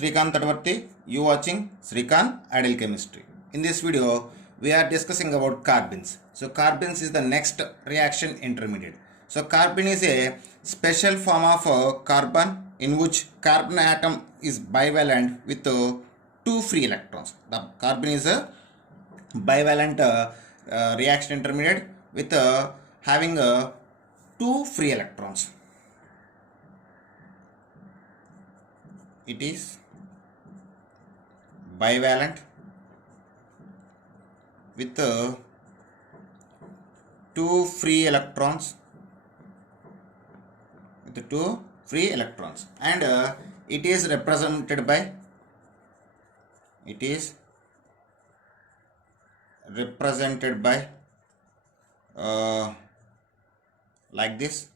Srikanth Tadvarti. You watching Srikanth Ideal Chemistry. In this video, we are discussing about carbons. So carbons is the next reaction intermediate. So carbon is a special form of carbon in which carbon atom is bivalent with two free electrons. The carbon is a bivalent reaction intermediate with having two free electrons. It is bivalent with two free electrons and it is represented by like this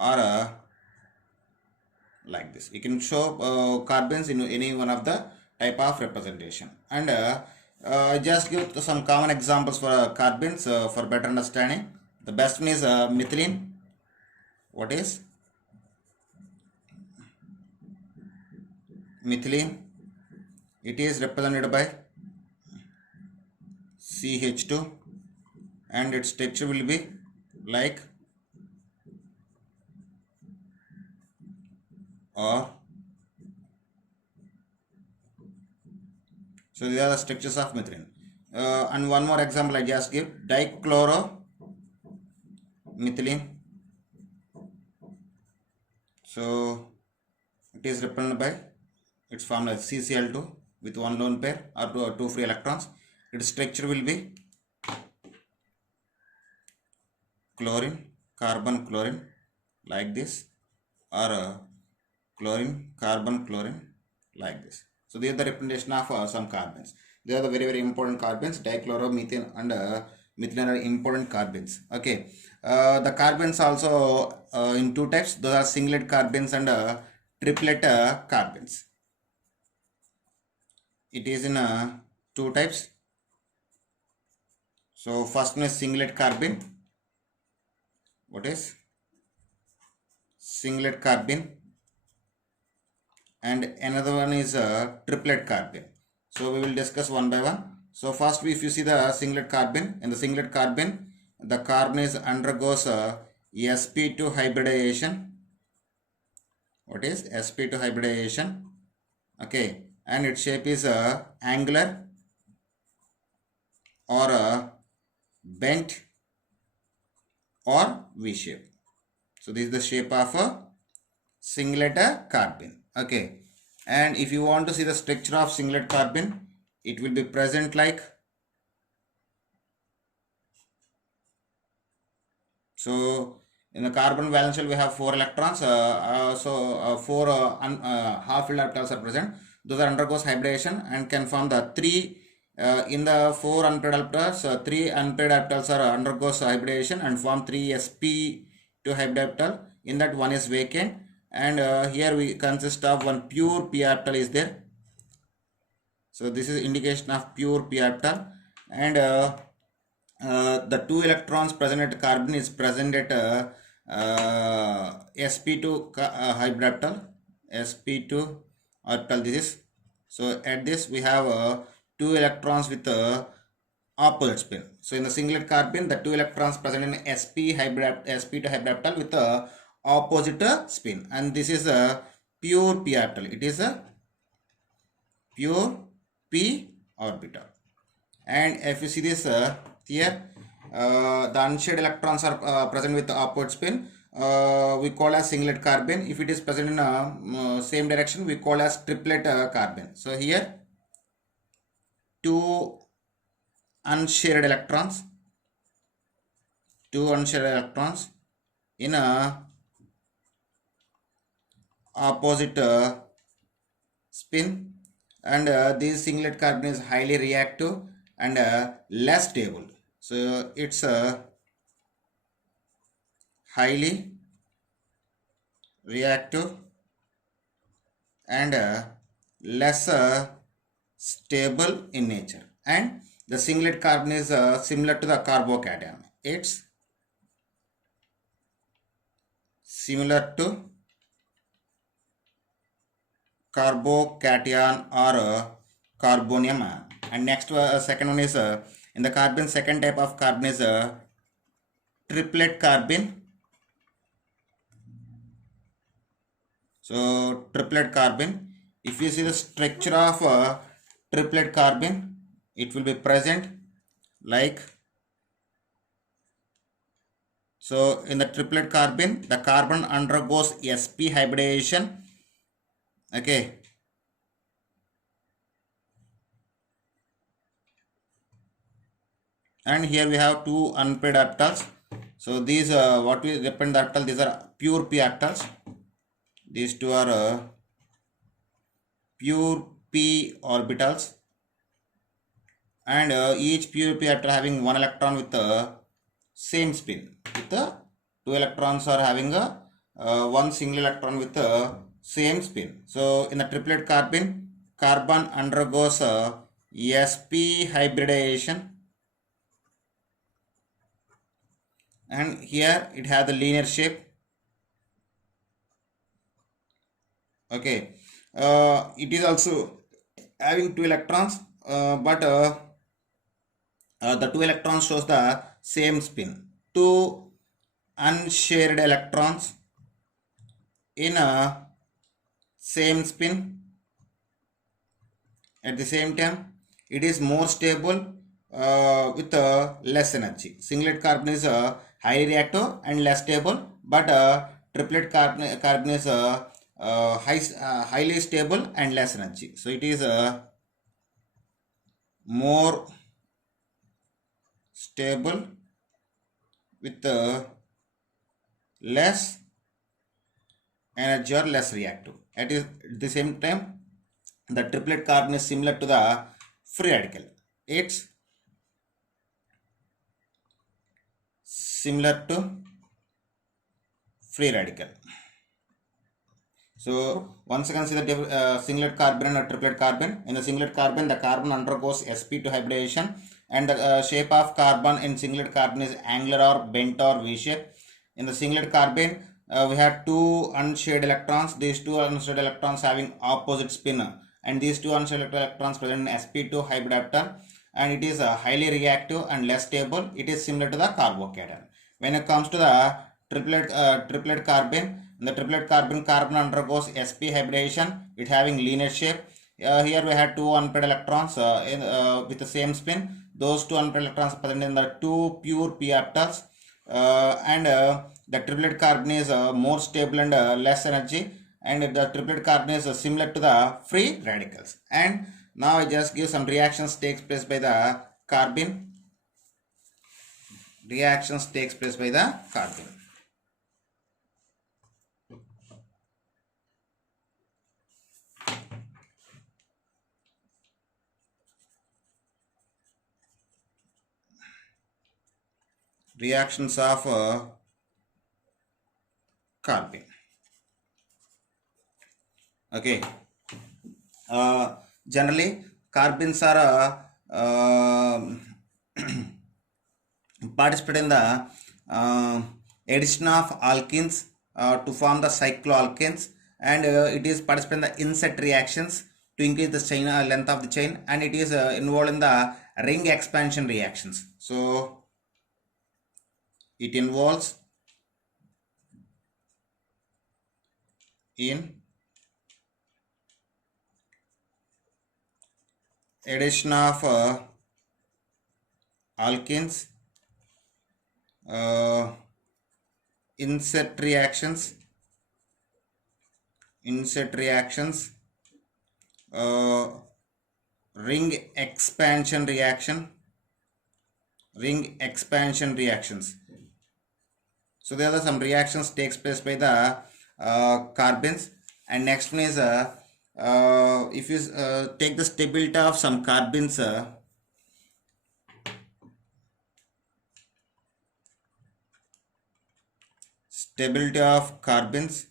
or like this. You can show carbons in any one of the type of representation, and just give some common examples for carbons for better understanding. The best one is methylene. What is methylene? It is represented by CH2 and its structure will be like or. So these are the structures of methylene. And one more example I just give, dichloromethylene. So it is represented by its formula CCl2 with one lone pair or two free electrons. Its structure will be chlorine, carbon, chlorine like this, or chlorine, carbon, chlorine like this. So these are the representation of some carbons. They are the very important carbons. Dichloromethane and methylene are important carbons. Okay. The carbons also in two types. Those are singlet carbons and triplet carbons. It is in two types. So first one is singlet carbon. What is singlet carbon? And another one is triplet carbon. So we will discuss one by one. So first, if you see the singlet carbon, in the singlet carbon, the carbon is undergoes sp2 hybridization. What is sp2 hybridization? Okay, and its shape is angular or bent or V shape. So this is the shape of a singlet carbon. Okay, and if you want to see the structure of singlet carbon, it will be present like so. In the carbon valence shell we have 4 electrons, four half-filled orbitals are present. Those are undergoes hybridization and can form the 3 in the 4 unpaired orbitals. 3 unpaired orbitals are undergoes hybridization and form 3 sp2 hybrid orbital. In that, one is vacant, and here we consist of one pure p orbital is there. So this is indication of pure p orbital, and the 2 electrons present at carbon is present at sp2 hybrid orbital, sp2 orbital. This is so at this we have 2 electrons with opposite spin. So in the singlet carbon, the 2 electrons present in sp2 hybrid orbital with opposite spin, and this is a pure p orbital. It is a pure p orbital. And if you see this here, the unshared electrons are present with the opposite spin. We call as singlet carbon. If it is present in same direction, we call as triplet carbon. So here 2 unshared electrons in a opposite spin, and this singlet carbon is highly reactive and less stable. So it's highly reactive and less stable in nature, and the singlet carbon is similar to the carbocation. It's similar to carbocation or carbonium ion. And next second one is in the carbon, second type of carbon is triplet carbon. So triplet carbon, if you see the structure of triplet carbon, it will be present like so. In the triplet carbon, the carbon undergoes sp hybridization. Okay, and here we have two unpaired orbitals. So these what we represent the orbital, these are pure p orbitals. These two are pure p orbitals, and each pure p orbital having one electron with the same spin. With the two electrons are having a one single electron with the same spin. So in the triplet carbon, carbon undergoes sp hybridization, and here it has the linear shape. Okay, it is also having two electrons, but the two electrons shows the same spin. Two unshared electrons in a same spin. At the same time, it is more stable with less energy. Singlet carbon is highly reactive and less stable, but triplet carbon is highly stable and less energy. So it is more stable with less energy or less reactive. At the same time, the triplet carbon is similar to the free radical. It's similar to free radical. So once again, see the singlet carbon and triplet carbon. In the singlet carbon, the carbon undergoes sp2 hybridization, and the shape of carbon in singlet carbon is angular or bent or V shape. In the singlet carbon, we have two unshared electrons. These two unshared electrons having opposite spin, and these two unshared electrons present in sp2 hybrid orbital, and it is highly reactive and less stable. It is similar to the carbocation. When it comes to the triplet carbon, in the triplet carbon, carbon undergoes sp hybridization. It having linear shape. Here we have two unpaired electrons with the same spin. Those two unpaired electrons are present in the two pure p orbitals, and the triplet carbon is more stable and less energy, and the triplet carbon is similar to the free radicals. And now I just give some reactions takes place by the carbon. Reactions takes place by the carbon. Reactions of carbon. Okay, generally carbons are participate in the addition of alkenes to form the cycloalkanes, and it is participate in the inset reactions to increase the chain length of the chain, and it is involved in the ring expansion reactions. So it involves in addition of alkenes, inset reactions, ring expansion reactions. So there are some reactions takes place by the carbons. And next one is if you take the stability of some carbons, stability of carbons,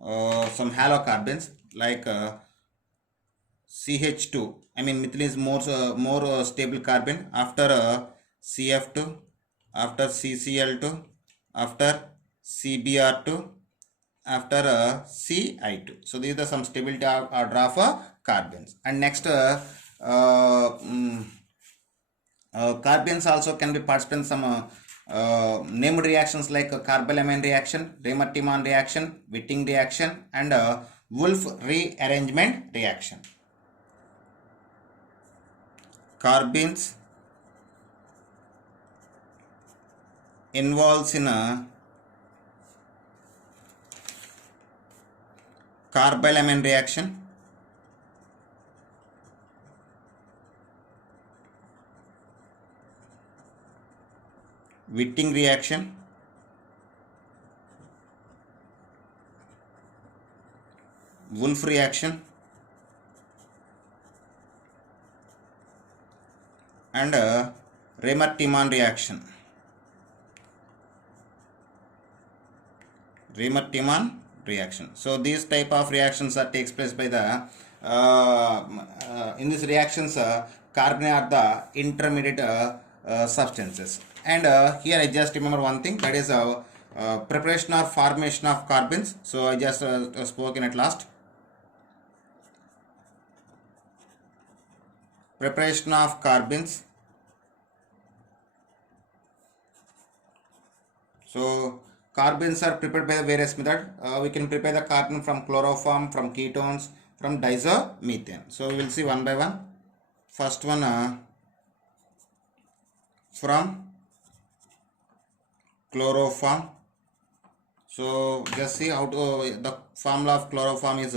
some halocarbons like CH2. I mean methylene is more stable carbon after CF2, after CCl2, after CBr2, after CI2. So these are some stability order of carbenes. And next carbenes also can be participant in some named reactions like carbylamine reaction, Remer-Tiemann reaction, Wittig reaction, and Wolff rearrangement reaction. Carbenes involves in a carbylamine reaction, Wittig reaction, Wolff reaction, and Remer-Tiemann reaction. Remer-Tiemann reaction. So these type of reactions are takes place by the in these reactions carbon are the intermediate substances. And here I just remember one thing, that is preparation or formation of carbenes. So I just spoke in at last. Preparation of carbenes. So carbenes are prepared by the various method. We can prepare the carbon from chloroform, from ketones, from diazomethane. So we will see one by one. First one from chloroform. So just see how to the formula of chloroform is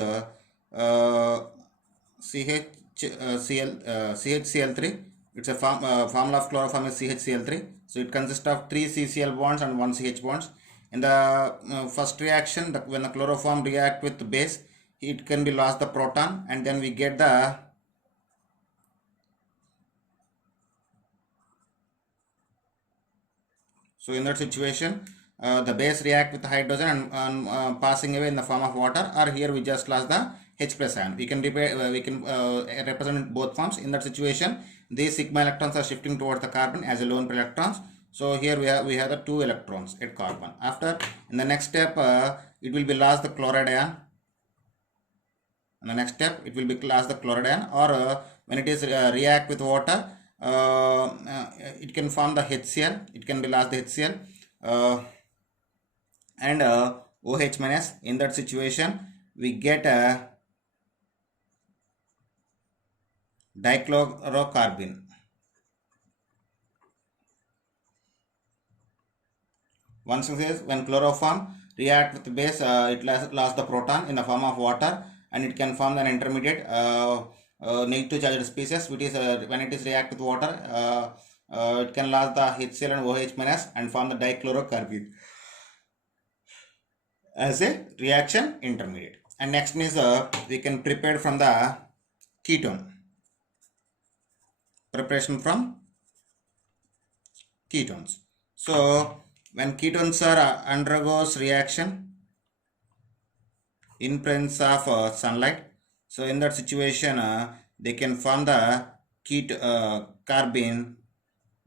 CHCl3. It's a formula of chloroform is CHCl3. So it consists of 3 CCl bonds and 1 CH bonds. In the first reaction, when the chloroform react with the base, it can be lost the proton, and then we get the so in that situation the base react with the hydrogen and passing away in the form of water, or here we just lost the H plus ion. We can represent both forms. In that situation, these sigma electrons are shifting towards the carbon as a lone pair electrons. So here we have the 2 electrons at carbon. After, in the next step, it will be lost the chloride ion. In the next step, it will be lost the chloride ion, or when it is react with water, it can form the HCl. It can be lost the HCl and OH minus. In that situation, we get a dichlorocarbene. Once again, when chloroform react with the base, it lost the proton in the form of water, and it can form an intermediate negative charged species, which is when it is react with water, it can lose the HCl and OH minus and form the dichlorocarbene as a reaction intermediate. And next is we can prepare from the ketone. Preparation from ketones. So when ketones are undergoes reaction in presence of sunlight, so in that situation they can form the carbene,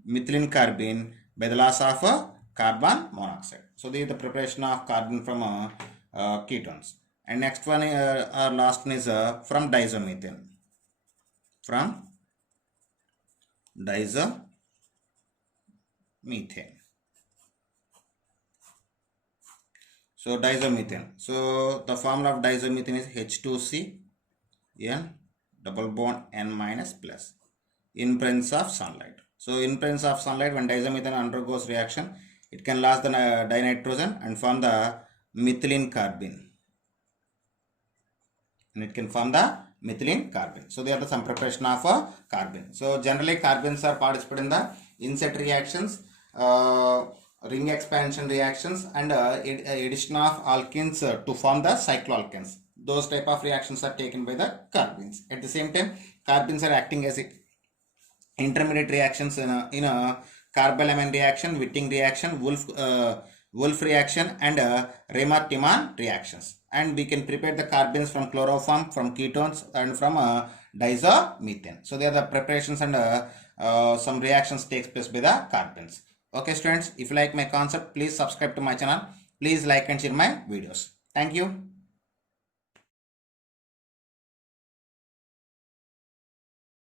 methylene carbene, by the loss of carbon monoxide. So this is the preparation of carbon from ketones. And next one, our last one is from diazomethane. From diazomethane. So diazomethane. So the formula of diazomethane is H2C N double bond N minus plus in presence of sunlight. So in presence of sunlight, when diazomethane undergoes reaction, it can lose the dinitrogen and form the methylene carbene. And it can form the methylene carbene. So they are the some preparation of carbene. So generally carbenes are participated in the inset reactions, ring expansion reactions, and addition of alkenes to form the cycloalkenes. Those type of reactions are taken by the carbenes. At the same time, carbenes are acting as intermediate reactions in a carbylamine reaction, Wittig reaction, Wolff reaction, and Remer-Tiemann reactions. And we can prepare the carbenes from chloroform, from ketones, and from diazomethane. So they are the preparations, and some reactions takes place by the carbenes. Okay students, if you like my concept, please subscribe to my channel. Please like and share my videos. Thank you.